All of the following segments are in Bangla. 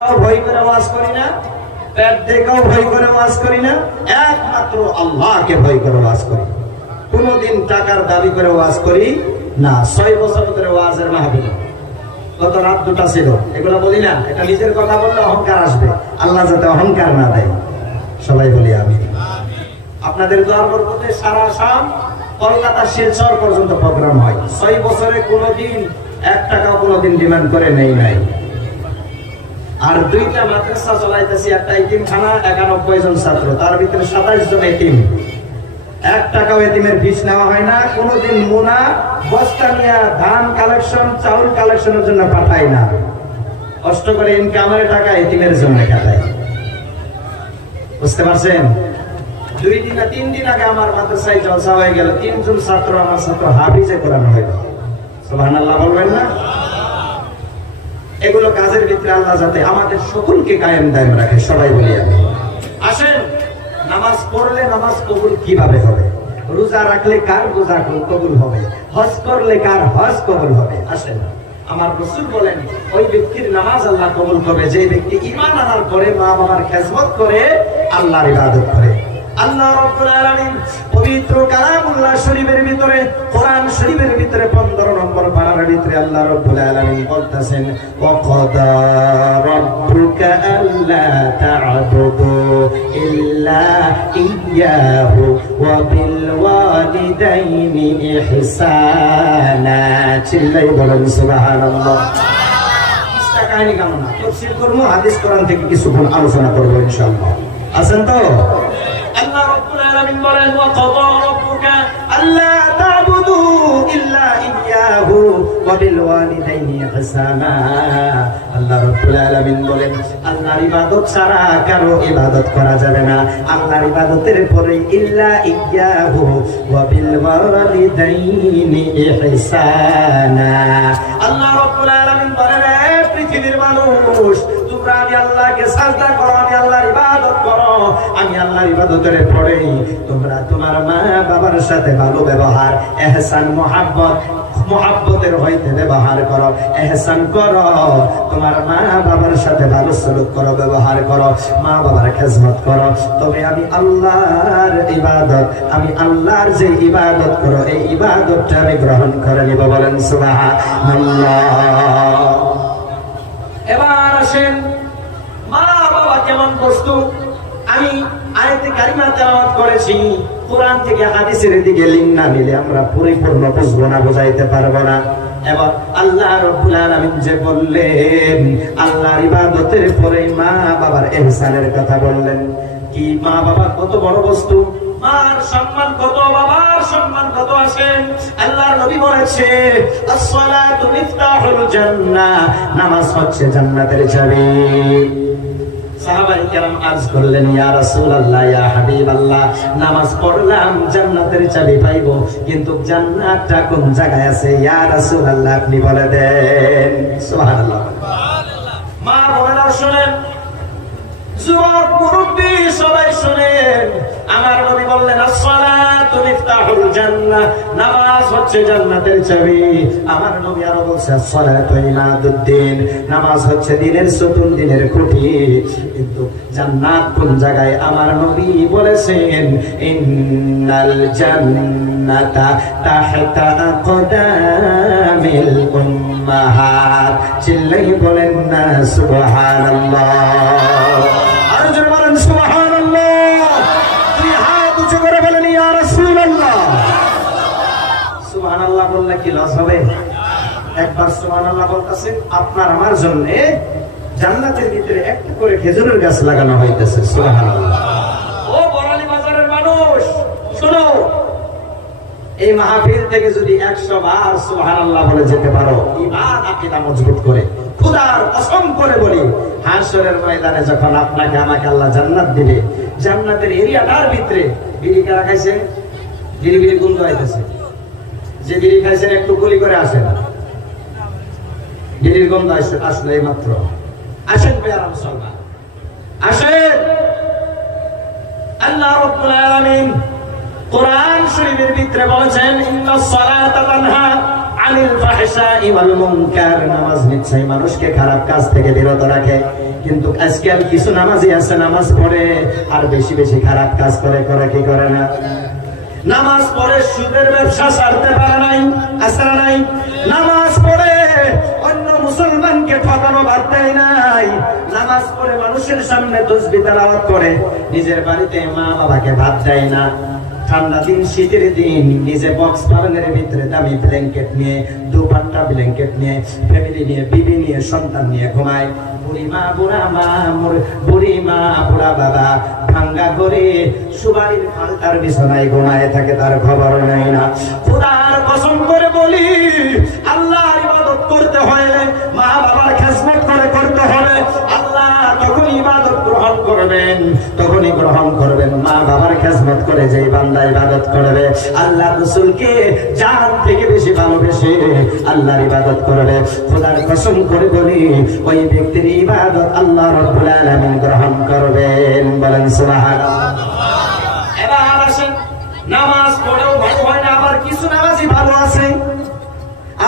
ভয় করে ওয়াজ করি না, পেট দেখেও ভয় করে ওয়াজ করি না, একমাত্র আল্লাহকে ভয় করে ওয়াজ করি। কোনদিন টাকার দাবি করে ওয়াজ করি না। 6 বছর ধরে ওয়াজের মাহফিল, গত রাত 2টা ছিল, এগুলো বলি না। এটা নিজের কথা বললে অহংকার আসবে, আল্লাহ যাতে অহংকার না দেয়। সবাই বলি আমি। আপনাদের দোয়ার বরকতে সারা আসাম, কলকাতা, শিলচর পর্যন্ত প্রোগ্রাম হয়। 6 বছরে কোনদিন 1 টাকাও কোনদিন ডিমান্ড করে নেই নাই। আর 2টা মাদ্রাসা চালাইতেছি, একটা এতিমখানা, 91 জন ছাত্র, তার ভিতরে 27 জন এতিম। 1 টাকাও এতিমের ফিস নেওয়া হয় না। কোনদিন মোনা বস্তা নিয়ে ধান কালেকশন, চাউল কালেকশনের জন্য পাঠাই না। কষ্ট করে ইনকামের টাকা এতিমের জন্য খাটাই। বুঝতে পারছেন? 2 দিন না 3 দিন আগে আমার মাদ্রাসায় জলসা হয়ে গেল। 3 জন ছাত্র, আমার ছাত্র হাফিজে কোরআন হইল। সুবহানাল্লাহ বলবেন না? এগুলো কাজের ভিতরে আল্লাহ যাতে আমাদের সকলকে কায়েম দায়েম রাখে। সবাই বলি আমি। আসেন, নামাজ পড়লে নামাজ কবুল কিভাবে হবে? রোজা রাখলে কার রোজা কবুল হবে? হজ করলে কার হজ কবুল হবে? আসেন, আমার রাসূল বলেন, ওই ব্যক্তির নামাজ আল্লাহ কবুল করবে যে ব্যক্তি ঈমান আনার পরে মা বাবার খেদমত করে, আল্লাহর ইবাদত করে। আল্লাহ রাব্বুল আলামিন পবিত্র কালামুল্লাহ শরীফের ভিতরে, কোরআন শরীফের ভিতরে 15 নম্বর পারার ভিতরে আল্লাহ রাব্বুল আলামিন বলতেছেন, ওয়া ক্বাদা রাব্বুকা আল্লা তা'বুদু ইল্লা ইয়্যাহু ওয়া বিল ওয়ালিদাইনি ইহসানা। চিল্লাই বলেন সুবহানাল্লাহ। ইসটা কাহিনী কেমন না, তাফসীর করব, হাদিস কোরআন থেকে কিছুক্ষণ আলোচনা করব ইনশাআল্লাহ। আছেন তো? আল্লাহ রাব্বুল আলামিন বলেন, ওয়া ক্বাদা রাব্বুকা আল্লা তা'বুদু ইল্লা ইয়্যাহু ওয়া বিল ওয়ালিদাইনি ইহসানা। আল্লাহ রাব্বুল আলামিন বলেন, আল্লাহর ইবাদত ছাড়া কারো ইবাদত করা যাবে না। আল্লাহর ইবাদতের পরে ইল্লা ইয়্যাহু ওয়া বিল ওয়ালিদাইনি ইহসানা। আল্লাহ রাব্বুল আলামিন বলেন, হে পৃথিবীর মানুষ, তোমরা আমি আল্লাহকে সাজদা করো, আমি আল্লাহর ইবাদত করো। আমি আল্লাহর ইবাদতের পরে তোমরা তোমার মা বাবার সাথে ভালো ব্যবহার, ইহসান, মুহাব্বতের হইতে ব্যবহার করো, ইহসান করো। তোমার মা বাবার সাথে ভালো সলুক করো, ব্যবহার করো, মা বাবার খেদমত করো। তবে আমি আল্লাহর ইবাদত, আমি আল্লাহর যে ইবাদত করো, এই ইবাদতটা আমি গ্রহণ করে নিব। বলেন সুবহানাল্লাহ। এবার আসেন, মা বাবা কেমন বস্তু? আমি আয়াতে কারিমা তেলাওয়াত করেছি, কোরআন থেকে হাদিসের দিকে লিঙ্ক না নিলে আমরা পরিপূর্ণ বুঝবো না, বোঝাইতে পারবো না। এবার আল্লাহ রাব্বুল আলামিন যে বললেন, আল্লাহর ইবাদতের পরে মা বাবার ইহসানের কথা বললেন। কি মা বাবা কত বড় বস্তু, মার সম্মান কত, বাবার সম্মান কত। আসেন, আল্লাহর নবী বলেছে, as-salatu মিফতাহুল জান্নাহ, নামাজ হচ্ছে জান্নাতের চাবি। সাহাবায়ে কেরাম আরজ করলেন, ইয়া রাসূলুল্লাহ, ইয়া হাবিবাল্লাহ, নামাজ পড়লাম জান্নাতের চাবি পাইবো, কিন্তু জান্নাতটা কোন জায়গায় আছে ইয়া রাসূলুল্লাহ, আপনি বলে দেন। সুবহানাল্লাহ। মা বোনেরা শুনেন, যুবক মুরব্বী সবাই শুনেন, আমার নবী বললেন, as-সালাতু মিফতাহুল জান্নাহ, নামাজ হচ্ছে জান্নাতের চাবি। আমার নবী আরো বলছে, as-সালাতু ইমাদুদ্দিন, নামাজ হচ্ছে দ্বীনের সুতুন, দ্বীনের খুঁটি। কিন্তু জান্নাত কোন জায়গায়? আমার নবী বলেছেন, ইন্নাল জান্নাতা তাহতা আকদামিল উম্মাহাত। চিল্লাই বলেন না সুবহানাল্লাহ। আর জোরে বলেন সুবহানাল্লাহ। দুই হাত উঁচু করে বলেন, ইয়া রাসূলুল্লাহ। সুবহানাল্লাহ বললে কি লস হবে? একবার সুবহানাল্লাহ বলতেছেন, আপনার আমার জন্য জান্নাতের ভিতরে একটা করে খেজুরের গাছ লাগানো হইতেছে। সুবহানাল্লাহ। ও বড়ালী বাজারের মানুষ শোনো, এই মাহফিল থেকে যদি 100 বার সুবহানাল্লাহ বলে যেতে পারো, ঈমান আকীদা মজবুত করে, খোদার কসম করে বলি, হাশরের ময়দানে যখন আপনাকে আমাকে আল্লাহ জান্নাত দিবে, জান্নাতের এরিয়াটার ভিতরে বিড়ি কারা খাইছে? বিড়ি বিড়ি গন্ধ আইতেছে। যে বিড়ি খাইছেন একটু গুলি করে আসেন, বিড়ির গন্ধ আসলে এই মাত্র। আসেন পেয়ারা মুসলমান, আসেন। আল্লাহ রাব্বুল আলামিন কোরআন শরীফের ভিতরে বলেছেন, ইন্নাস সালাতা তানহা আনিল ফাহশাই ওয়াল মুনকার, নামাজ নিশ্চয়ই মানুষকে খারাপ কাজ থেকে বিরত রাখে। কিন্তু আজকাল কিছু নামাজি আছে নামাজ পড়ে আর বেশি বেশি খারাপ কাজ করে, করে কি করে না? নামাজ পড়ে সুদের ব্যবসা ছাড়তে পারে নাই, আসরা নাই। নামাজ পড়ে অন্য মুসলমানকে ঠকানো বাদ দেয় নাই। নামাজ পড়ে মানুষের সামনে তাসবিহ তেলাওয়াত করে, নিজের বাড়িতে মা বাবাকে ভাত দেয় না। ঠান্ডা দিন শীতের দিন নিজে বক্স পালনের ভিতরে দামি ব্ল্যাঙ্কেট নিয়ে, দুপাট্টা ব্ল্যাঙ্কেট নিয়ে, ফ্যামিলি নিয়ে, বিবি নিয়ে, সন্তান নিয়ে ঘুমায়। বুড়ি মা বুড়া মা, বুড়ি মা বুড়া বাবা ভাঙ্গা করে সুবাড়ির পাল্টার বিছানায় ঘুমায় থাকে, তার খবর নেই না। খোদার কসম করে বলি, আল্লাহর ইবাদত করতে হলে মা বাবার খেদমত করে করতে হবে। আল্লাহ তখন ইবাদত গ্রহণ করবেন, তখনই গ্রহণ করবেন মা বাবার খেদমত করে যেই বান্দা ইবাদত করবে, আল্লাহ রাসূলকে জান থেকে বেশি ভালোবেসে আল্লাহর ইবাদত করবে। খোদার কসম করে বলি, ওই ব্যক্তির ইবাদত আল্লাহ রাব্বুল আলামিন গ্রহণ করবেন। বলেন সুবহানাল্লাহ। এবার আসেন, নামাজ পড়েও ভালো হয় না, আবার কিছু নামাজি ভালো আছে।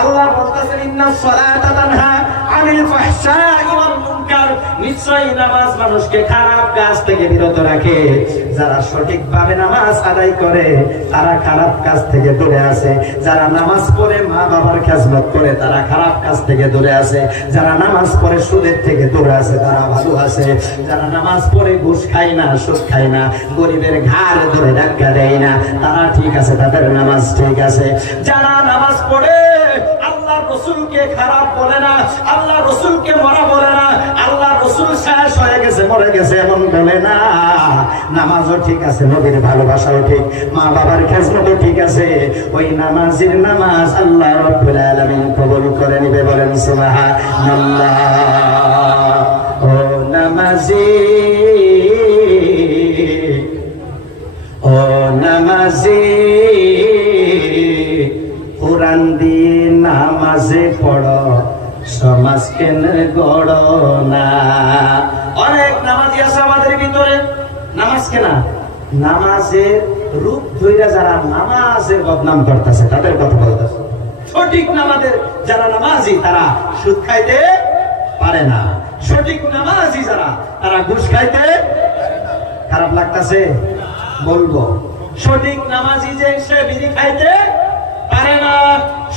আল্লাহ বলতেছেন ইন্নাস সালাতা তানহা আনিল ফাহশাই ওয়াল মুনকার, নিশ্চয়ই নামাজ মানুষকে খারাপ কাজ থেকে বিরত রাখে। যারা সঠিকভাবে নামাজ আদায় করে তারা খারাপ কাজ থেকে দূরে আছে। যারা নামাজ পড়ে মা বাবার খেদমত করে তারা খারাপ কাজ থেকে দূরে আছে। যারা নামাজ পড়ে সুদের থেকে দূরে আছে তারা ভালো আছে। যারা নামাজ পড়ে ঘুষ খায় না, সুদ খায় না, গরিবের ঘাড় ধরে ধাক্কা দেয় না, তারা ঠিক আছে, তাদের নামাজ ঠিক আছে। যারা নামাজ পড়ে আল্লাহ রসুলকে খারাপ বলে না, আল্লাহ রসুলকে মরা বলে না, আল্লাহ রসুল শেষ হয়ে গেছে মরে গেছে এমন বলে না, নামাজও ঠিক আছে, নবীর ভালোবাসাও ঠিক, মা বাবার খেদমতও ঠিক আছে, ওই নামাজের নামাজ আল্লাহ রাব্বুল আলামিন কবুল করে নিবে। বলেন সুবহানাল্লাহ। ও নামাজি, ও নামাজি, কোরআন দিয়ে নামাজে পড়ো, সমাজ কেন গড় না। অনেক নামাজি আছে আমাদের ভিতরে, নামাজ কেনা, নামাজের রূপ ধইরা যারা নামাজের বদনাম করতেছে তাদের কথা বলতেছে। সঠিক নামাজের যারা নামাজি তারা সুদ খাইতে পারে না, সঠিক নামাজি যারা তারা ঘুষ খাইতে। খারাপ লাগতেছে বলবো, সঠিক নামাজি যে সে বিড়ি খাইতে পারে না,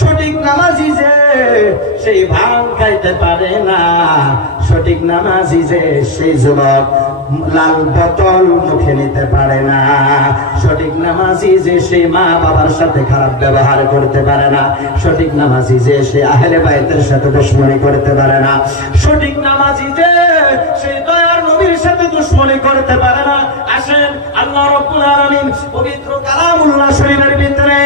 সঠিক নামাজি যে সেই ভাং খাইতে পারে না, সঠিক নামাজি যে সেই যুবক লাল বোতল মুখে নিতে পারে না, সঠিক নামাজি যে সেই মা বাবার সাথে খারাপ ব্যবহার করতে পারে না, সঠিক নামাজি যে সেই আহলে বাইতের সাথে দুশমনি করতে পারে না, সঠিক নামাজি যে সেই দয়ার নবীর সাথে দুশমনি করতে পারে না। আসেন, আল্লাহ রাব্বুল আলামিন পবিত্র কালামুল্লাহ শরীফের ভিতরে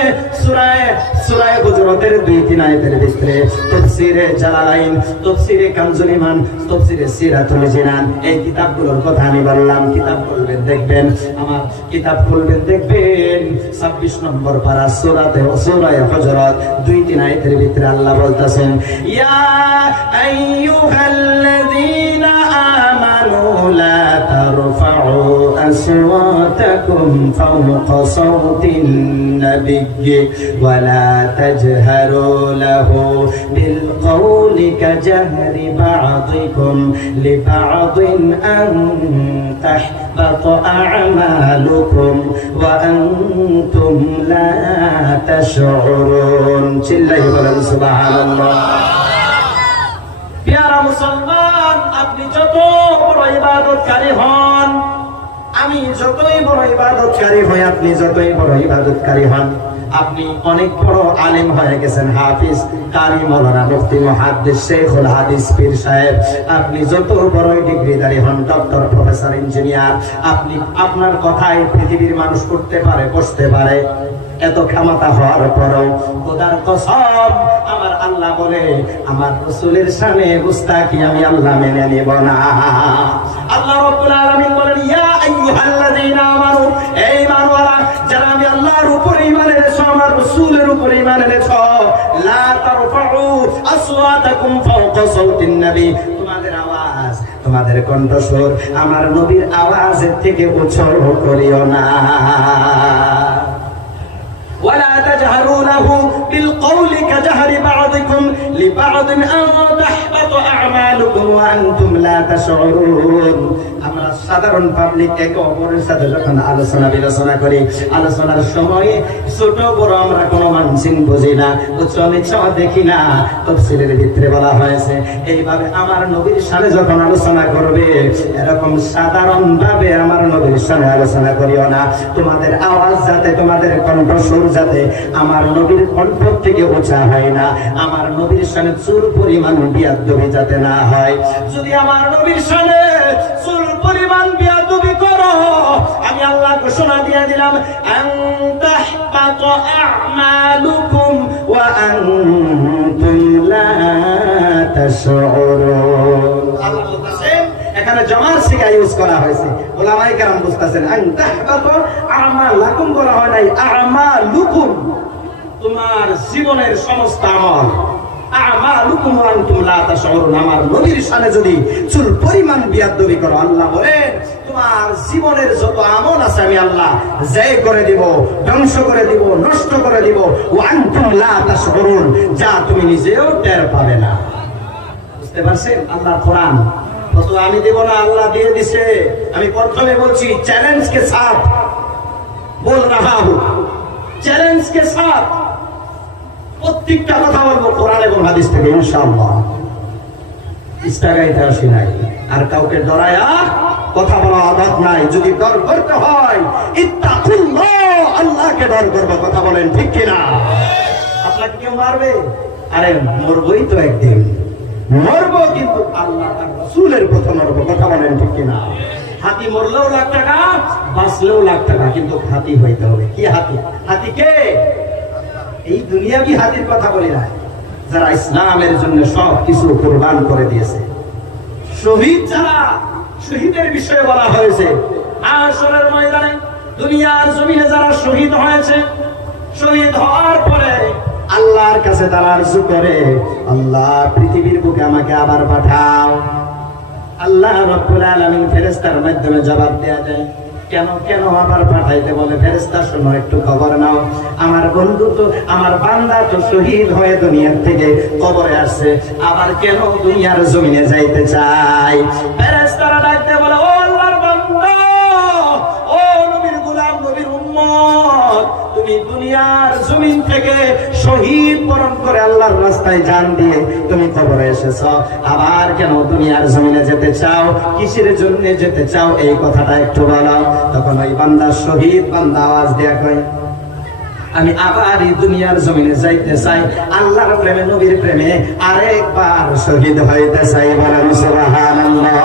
সূরা হুজুরাতের 2-3 আয়াতের ভিতরে তাফসীরে জালালাইন, তাফসীরে কানজুল ঈমান, তাফসীরে সিরাতুল জিনান, এই কিতাবগুলোর কথা আমি বললাম। কিতাব খুলবেন দেখবেন, আমার কিতাব খুলবেন দেখবেন 26 নম্বর পারা সূরা হুজুরাত 2-3 আয়াতের ভিতরে আল্লাহ বলতেছেন, ইয়া আইয়ুহাল্লাযীনা আমানু লা তারফাউ আসওয়াতাকুম ফাওকা সাওতিন নাবিয়্যি ওয়া লা তাজহারু লাহু বিল কওলি কাজাহরি বা'দিকুম লিবা'দিন আন তাহবাতা আ'মালুকুম ওয়া আনতুম লা তাশউরুন। চিল্লাই বলেন সুবহানাল্লাহ। প্যারা মুসলমান, আপনি যত বড় ইবাদতকারী হন, আমি যতই বড় ইবাদতকারী হই, আপনি যতই বড় ইবাদতকারী হন, আপনি অনেক বড় আলেম হয়ে গেছেন, হাফিজ, কারি, মাওলানা, মুফতি, মুহাদ্দিস, শেখুল হাদিস, পীর সাহেব, আপনি যত বড় ডিগ্রিধারী হন, ডক্টর, প্রফেসর, ইঞ্জিনিয়ার, আপনি আপনার কথায় পৃথিবীর মানুষ করতে পারে, বসতে পারে, এত ক্ষমতা হওয়ার পরও খোদার কসম আমার আল্লাহ বলে আমার রাসূলের শানে গুস্তাখি আমি আল্লাহ মেনে নেব না। আল্লাহ রাব্বুল আলামিন বলেন, ইয়া আইয়ুহাল্লাযীনা আমানু, এই ঈমানওয়ালা যারা আমি আল্লাহর উপর ঈমান এনেছো, আমার রাসূলের উপর ঈমান এনেছো, লা তারফাউ আসওয়াতাকুম ফাওকা সাওতিন নবী, তোমাদের আওয়াজ, তোমাদের কণ্ঠস্বর আমার নবীর আওয়াজের থেকে উচ্চ করিও না। ولا تجهروا له بالقول كجهر بعضكم لبعض أن تحبط أعمالكم وأنتم لا تشعرون আমরা সাধারণ পাবলিক একে অপরের সাথে যখন আলোচনা বিলোচনা করি, আলোচনার সময়ে ছোট বড় আমরা কোনো মানসিক বুঝি না, উচ্চ নিচ দেখি না। তাফসীরের ভিতরে বলা হয়েছে এইভাবে আমার নবীর সামনে যখন আলোচনা করবে এরকম সাধারণ ভাবে আমার নবীর সামনে আলোচনা করিও না। তোমাদের আওয়াজ যাতে, তোমাদের কণ্ঠস্বর যাতে আমার নবীর কণ্ঠ থেকে উঁচা হয় না, আমার নবীর সামনে চুল পরিমাণ বিয়াদবি যাতে না হয়। যদি আমার নবীর সামনে চুল পরিমাণ বিয়াদবি করো, আমি আল্লাহ ঘোষণা দিয়ে দিলাম আনতাহবাত আ'মালুকুম ওয়া আনতুম লা তাশউরুন। আল্লাহ বলতেছেন এখানে জমার সিগা ইউজ করা হয়েছে, উলামায়ে কেরাম বুঝতেছেন আনতাহবাত আ'মালাকুম বলা হয় নাই আ'মালুকুম, তোমার জীবনের সমস্ত আমল। আমালুকুম ওয়া আনতুম লা তাশউরুন, আমার নবীর শানে যদি চুল পরিমাণ বিয়াদবি করো, আল্লাহ বলেন তোমার জীবনের যত আমল আছে আমি আল্লাহ জয় করে দিব, ধ্বংস করে দিব, নষ্ট করে দিব। ওয়া আনতুম লা তাশউরুন, যা তুমি নিজেও টের পাবে না। বুঝতে পারছেন? আল্লাহ কোরআন তো আমি দেব না, আল্লাহ দিয়ে দিছে। আমি প্রথমে বলছি চ্যালেঞ্জ কে সাথ বল রাহা হু, চ্যালেঞ্জ কে সাথ প্রত্যেকটা কথা বলবো কোরআন এবং হাদিস থেকে ইনশাআল্লাহ। ইস্তাগাইতে আসি নাই, আর কাউকে ডরায়া কথা বলা আদত নাই। যদি ডর করতে হয় ইত্তাকুল্লাহ, আল্লাহকে ডর করবো। কথা বলেন ঠিক কিনা? আপনাকে কেউ মারবে? আরে মরবই তো একদিন, মরবো, কিন্তু আল্লাহ তার রাসূলের কথা মরবো। কথা বলেন ঠিক কিনা? হাতি মরলেও লাখ টাকা, বাঁচলেও লাখ টাকা, কিন্তু হাতি হইতে হবে। কি হাতি? হাতি কে? এই দুনিয়াবি হাতির কথা বলি না, যারা ইসলামের জন্য সব কিছু কুরবান করে দিয়েছে। শহীদ যারা, শহীদের বিষয়ে বলা হয়েছে হাশরের ময়দানে দুনিয়ার জমিনে যারা শহীদ হয়েছে, শহীদ হওয়ার পরে আল্লাহর কাছে তারা আরজু করে, আল্লাহ পৃথিবীর বুকে আমাকে আবার পাঠাও। আল্লাহ রাব্বুল আলামিন ফেরেশতার মাধ্যমে জবাব দেয়া দেয়, কেন কেন আবার পাঠাইতে বলে? ফেরেশতা শোনো, একটু খবর নাও, আমার বন্ধু তো, আমার বান্দা তো শহীদ হয়ে দুনিয়ার থেকে কবরে আসছে, আবার কেন দুনিয়ার জমিনে যাইতে চাই? ফেরেশতারা ডাকতে বলে, ও আল্লাহর বান্দা, ও নবীর গোলাম, নবীর উম্মত, তুমি দুনিয়ার জমিন থেকে শহীদ বরণ করে আল্লাহর রাস্তায় জান দিয়ে তুমি কবরে এসেছো, আবার কেন দুনিয়ার জমিনে যেতে চাও? কিসের জন্য যেতে চাও? এই কথাটা একটু বলো। তখন ওই বান্দা, শহীদ বান্দা আওয়াজ দেয়া কয়, আমি আবার এই দুনিয়ার জমিনে যাইতে চাই, আল্লাহর প্রেমে, নবীর প্রেমে আরেকবার শহীদ হইতে চাই। বলেন সুবহানাল্লাহ।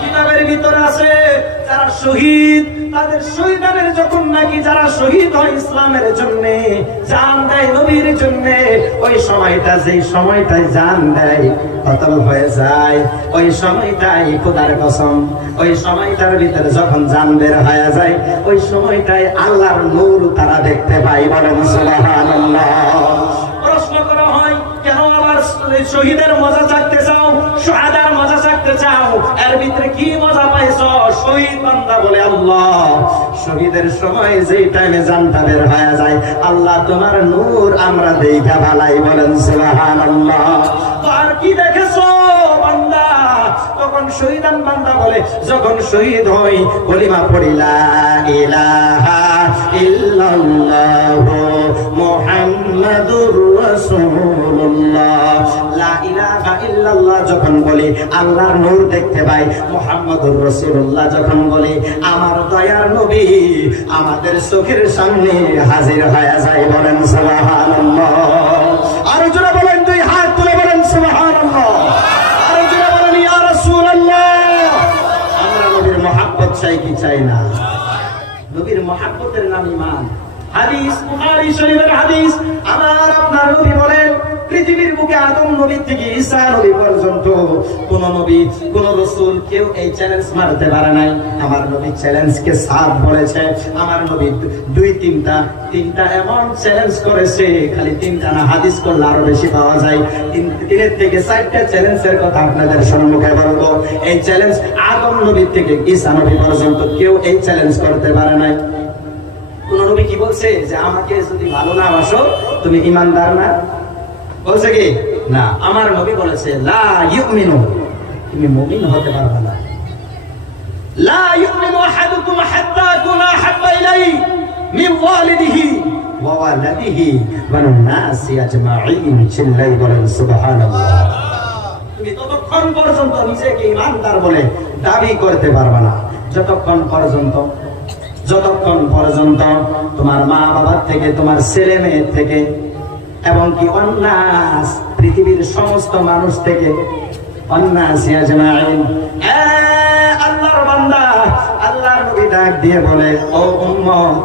কিতাবের ভিতরে আছে যারা শহীদ, তাদের শহীদানের যখন নাকি যারা শহীদ হয় ইসলামের জন্য, জান দেয় নবীর জন্য, ওই সময়টা, যেই সময়টায় জান দেয় কতল হয়ে যায়, ওই সময়টাই খোদার কসম, ওই সময়টার ভিতরে যখন জান বের হয়ে যায়, ওই সময়টাই আল্লাহর নূর তারা দেখতে পায়। বলেন সুবহানাল্লাহ। প্রশ্ন করা হয়, কেন আবার শহীদের মজা চাকতে চাও, শাহাদার মজা চাকতে চাও? এর ভিতরে কি মজা পাইছো? শহীদ বান্দা বলে, আল্লাহ শহীদের সময় যেই টাইমে জানটা বের হয়ে যায়, আল্লাহ তোমার নূর আমরা দেখা ভালাই। বলেন সুবহানাল্লাহ। তো আর কি দেখেছো বান্দা? তখন শহীদান বান্দা বলে, যখন শহীদ হই কলিমা পড়ি লা ইলাহা ইল্লাল্লাহু মুহাম্মাদুর রাসূলুল্লাহ, লা ইলাহা ইল্লাল্লাহ যখন বলি আল্লাহর নূর দেখতে পাই, মুহাম্মাদুর রাসূলুল্লাহ যখন বলি আমার দয়ার নবী আমাদের চোখের সামনে হাজির হয়ে যায়। বলেন সুবহানাল্লাহ। আর জোরে বলেন, দুই হাত তুলে বলেন সুবহানাল্লাহ। আর জোরে বলেন ইয়া রাসূলুল্লাহ। আমরা নবীর মহব্বত চাই কি চাই না? নবীর মহব্বতের নাম ঈমান। হাদিস, বুখারী শরীফের হাদিস, আমার আপনার নবী বলেন, পৃথিবীর বুকে আদম নবী থেকে ঈসা নবী পর্যন্ত কোন নবী, কোন রাসূল কেউ এই চ্যালেঞ্জ মারতে পারে নাই। আমার নবী চ্যালেঞ্জকে সাথ বলেছে। আমার নবী তিনটা এমন চ্যালেঞ্জ করেছে, খালি তিনটা না, হাদিস করলে আরো বেশি পাওয়া যায়। তিনের থেকে চারটা চ্যালেঞ্জের কথা আপনাদের সম্মুখে বলবো। এই চ্যালেঞ্জ আদম নবী থেকে ঈসা নবী পর্যন্ত কেউ এই চ্যালেঞ্জ করতে পারে নাই। কোন নবী কি বলছে যে আমাকে যদি ভালো না বাসো তুমি ঈমানদার না? বলছে কি না? আমার নবী বলেছে লা ইউমিনু, তুমি মুমিন হতে পারবে না। লা ইউমিনু আহাদুকুম হাত্তা আকুনা হাব্বা ইলাইহি মিন ওয়ালিদিহি ওয়া ওয়ালাদিহি ওয়ান নাসি আজমাইন। চিল্লাই বলেন সুবহানাল্লাহ। তুমি ততক্ষণ পর্যন্ত নিজেকে ঈমানদার বলে দাবি করতে পারবে না যতক্ষণ পর্যন্ত তোমার মা বাবার থেকে, তোমার ছেলে মেয়ের থেকে, এবং কি অন্যাস পৃথিবীর সমস্ত মানুষ থেকে, অন্যাসি আজমাইন। আল্লাহর বান্দা, আল্লাহর নবী ডাক দিয়ে বলে, ও উম্মত,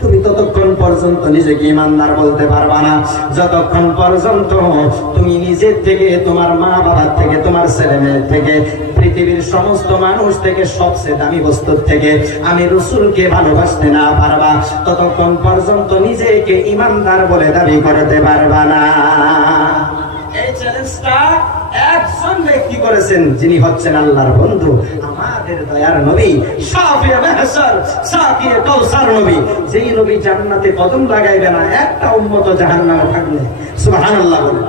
তুমি ততক্ষণ পর্যন্ত নিজেকে ঈমানদার বলতে পারবা না যতক্ষণ পর্যন্ত তুমি নিজের থেকে, তোমার মা বাবার থেকে, তোমার ছেলে মেয়ের থেকে, পৃথিবীর সমস্ত মানুষ থেকে, সবচেয়ে দামি বস্তুর থেকে আমি রাসূলকে ভালোবাসতে না পারবা, ততক্ষণ পর্যন্ত নিজেকে ঈমানদার বলে দাবি করতে পারবা না। এই চ্যালেঞ্জটা একজন ব্যক্তি করেছেন, যিনি হচ্ছেন আল্লাহর বন্ধু, আমাদের দয়ার নবী, শাফিয়ে মাহশর, সাকিয়ে কাউসার নবী। যেই নবী জান্নাতে কদম লাগাইবে না একটা উম্মত জাহান্নামে থাকলে। সুবহানাল্লাহ বলেন।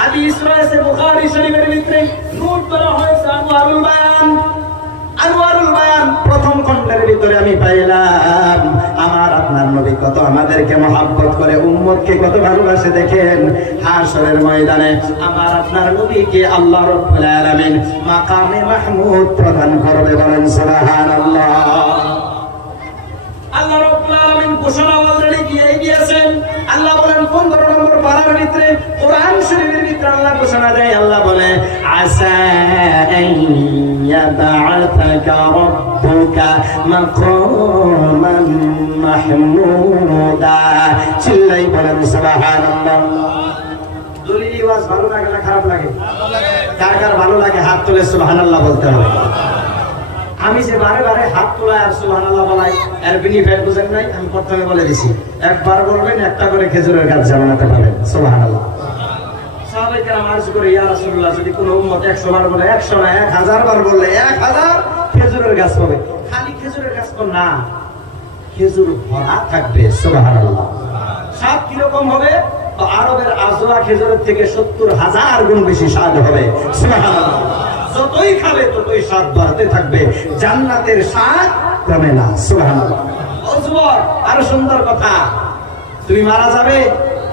হাদিস রয়েছে বুখারী শরীফের ভিতরে, নোট করা হয়েছে আনোয়ারুল বায়ান। আনোয়ারুল বায়ান প্রথম খণ্ডের ভিতরে আমি পাইলাম আমার আপনার নবী কত আমাদেরকে মহব্বত করে, উম্মতকে কত ভালোবাসে। দেখেন হাশরের ময়দানে আমার আপনার নবীকে আল্লাহ রাব্বুল আলামিন মাকামে মাহমুদ প্রদান করবে। বলেন সুবহানাল্লাহ। আল্লাহ রাব্বুল আলামিন ঘোষণা অলরেডি দিয়ে দিয়েছেন। আল্লাহ বলেন 15 নম্বর পারার ভিতরে, কোরআন শরীফের ভিতরে আল্লাহ ঘোষণা দেয়, আল্লাহ বলে আসা আন ইয়াবআসাকা রাব্বুকা মাকামান মাহমুদা। চিল্লাই বলেন সুবহানাল্লাহ। দলিলি ওয়াজ ভালো লাগে না খারাপ লাগে? কার কার ভালো লাগে হাত তুলে সুবহানাল্লাহ বলতে হবে। আমি যে বারে বারে হাত তোলা আর সুবহানাল্লাহ বলাই এর বেনিফিট বুঝেন নাই? আমি প্রথমে বলে দিছি, একবার বলবেন একটা করে খেজুরের গাছ জান্নাতে পাবেন। সুবহানাল্লাহ। সাহাবায়ে কেরাম আরজ করে, ইয়া রাসূলুল্লাহ, যদি কোনো উম্মত 100 বার বলে, 100 না 1000 বার বললে 1000 খেজুরের গাছ পাবে। খালি খেজুরের গাছ তো না, খেজুর ভরা থাকবে। সুবহানাল্লাহ। স্বাদ কি রকম হবে? তো আরবের আজওয়া খেজুরের থেকে 70,000 গুণ বেশি স্বাদ হবে। সুবহানাল্লাহ। যতই খাবে ততই স্বাদ বাড়তে থাকবে, জান্নাতের স্বাদ কমে না। সুবহানাল্লাহ। ও যুবক, আরো সুন্দর কথা, তুমি মারা যাবে,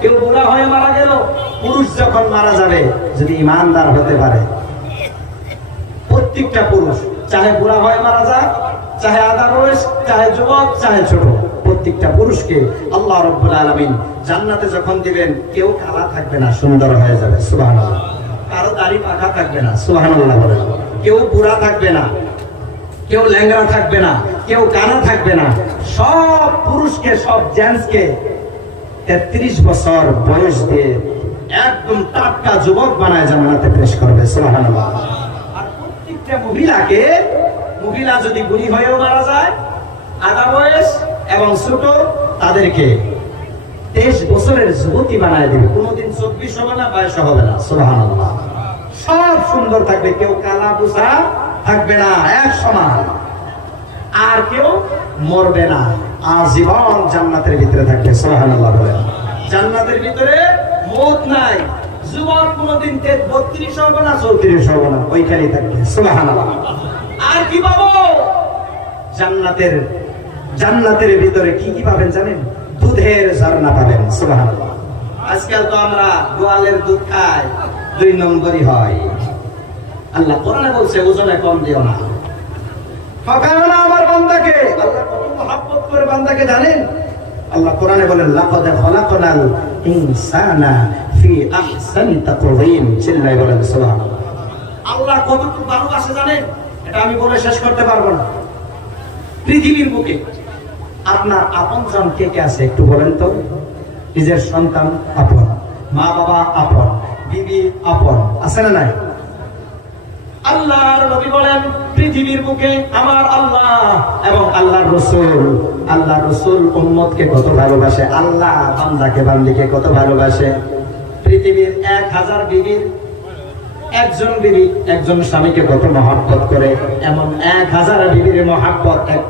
কেউ বুড়া হয়ে মারা গেল, পুরুষ যখন মারা যাবে যদি ঈমানদার হতে পারে, প্রত্যেকটা পুরুষ চাহে বুড়া হয়ে মারা যাক, চাহে আধা বয়স, চাহে যুবক, চাহে ছোট, প্রত্যেকটা পুরুষকে আল্লাহ রাব্বুল আলামিন জান্নাতে যখন দিবেন, কেউ কালা থাকবে না, সুন্দর হয়ে যাবে। সুবহানাল্লাহ। কারো দাড়ি পাকা থাকবে না। সুবহানাল্লাহ বলেন। কেউ বুড়া থাকবে না, কেউ ল্যাংড়া থাকবে না, কেউ কানা থাকবে না। সব পুরুষকে, সব জেন্টসকে 33 বছর বয়স দিয়ে একদম টাটকা যুবক বানায় জান্নাতে পেশ করবে। সুবহানাল্লাহ। আর প্রত্যেকটা মহিলাকে, মহিলা যদি বুড়ি হয়েও মারা যায়, আধা বয়স এবং ছোট, তাদেরকে 23 বছরের যুবতী বানায় দিবে। কোনদিন 24 হবে না, 22 হবে না। সুবহানাল্লাহ। সব সুন্দর থাকবে, কেউ কালা বুসা থাকবে না, এক সমান। আর কেউ মরবে না, আজীবন জান্নাতের ভিতরে থাকবে। সুবহানাল্লাহ বলেন। জান্নাতের ভিতরে মওত নাই। যুবক কোনদিন 32 হবে না, 34 হবে না, ওইখানেই থাকবে। সুবহানাল্লাহ। আর কি পাবো? জান্নাতের ভিতরে কি কি পাবেন জানেন? দুধের ঝর্ণা পাবেন। সুবহানাল্লাহ। আজকাল তো আমরা গোয়ালের দুধ খাই, 2 নম্বরই হয়। আল্লাহ কোরআনে বলছে ওজনে কম দিও না, ঠকাও না আমার বান্দাকে। আল্লাহ কত মহব্বত করে বান্দাকে জানেন? আল্লাহ কোরআনে বলেন লাকাদ খালাকনাল ইনসানা ফি আহসানি তাকওয়িম। চিল্লাই বলেন সুবহানাল্লাহ। আল্লাহ কতটুকু ভালোবাসে জানেন? এটা আমি বলে শেষ করতে পারবো না। পৃথিবীর বুকে আপনার আপনজন কে কে আছে একটু বলেন তো? নিজের সন্তান আপন, মা বাবা আপন, বিবি আপন, আছে না নাই? আল্লাহর নবী বলেন পৃথিবীর বুকে আমার আল্লাহ এবং আল্লাহর রাসূল উম্মতকে কত ভালোবাসে, আল্লাহ বান্দাকে বান্দিকে কত ভালোবাসে। পৃথিবীর 1000 বিবির একজন বিবি একজন স্বামীকে কত মহব্বত করে, এমন 1000 বিবির মহব্বত এক